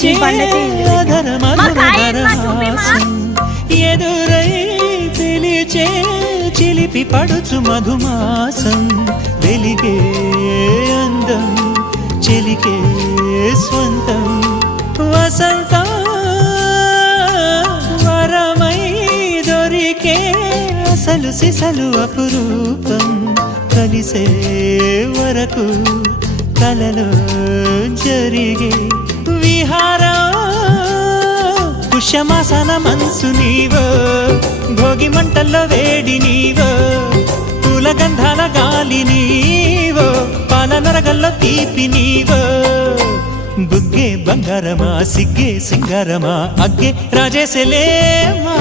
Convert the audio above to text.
వీచే అధర మధురధరహాసం ఎదురై పిలిచే చిలిపి పడుచు మధుమాసం వెలిగే అందం చెలికే స్వంతం వసంతం వరమై దొరికే అసలు సిసలు అపురూపం కలిసే వరకు కలలో జరిగే విహారం పుష్యమాసన మనసు నీవో భోగి మంటల్లో వేడి నీవో పూల గంధాల గాలి నీవో పాల నరగల్లో తీపి నీవో బుగ్గే బంగారమా సిగ్గే సింగారమా అగ్గే రాజేసలేమా